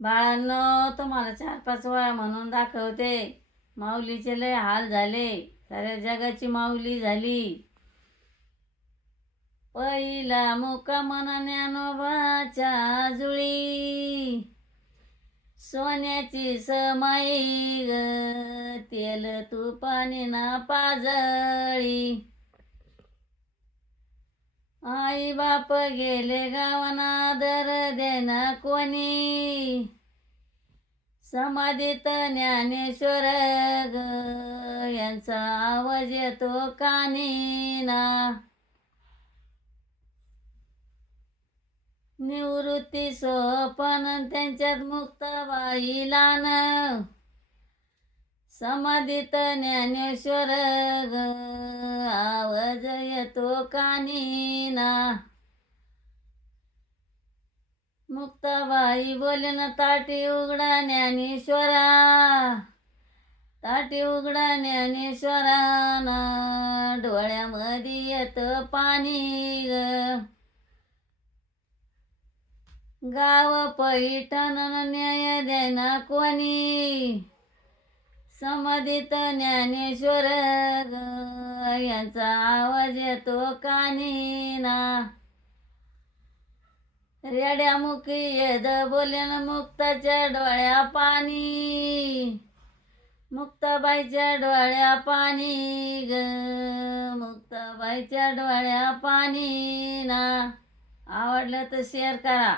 बाळांनो, तुम्हाला 4-5 वेळा म्हणून दाखवते. माऊलीचे लय हाल झाले. साऱ्या जगाची माऊली झाली. पहिला मुक्काम ज्ञानोबाच्या जुळी, सोन्याची समाई ग, तेल तुपाने ना पाजळी. आई बाप गेले गावाना, दर देना कोणी, समाधीत ज्ञानेश्वर ग, यांचा आवाज येतो कानीना. निवृत्ती सोपन त्यांच्यात मुक्ताबाई लान, समाधीत ज्ञानेश्वर ग, आवाज येतो कानीना. मुक्ताबाई बोलेन ताटी उघडा ज्ञानेश्वरा, ताटी उघडा ज्ञानेश्वरा ना, डोळ्यामध्ये येत पाणी ग. गाव पैठण न्याय देना कोणी, समाधीत ज्ञानेश्वर ग, यांचा आवाज येतो कानीना. रेड्यामुखी येद बोलेन मुक्ताच्या डोळ्या पाणी, मुक्ताबाईच्या डोळ्या पाणी ग, मुक्ताबाईच्या डोळ्या पाणी ना. आवडलं तर शेअर करा.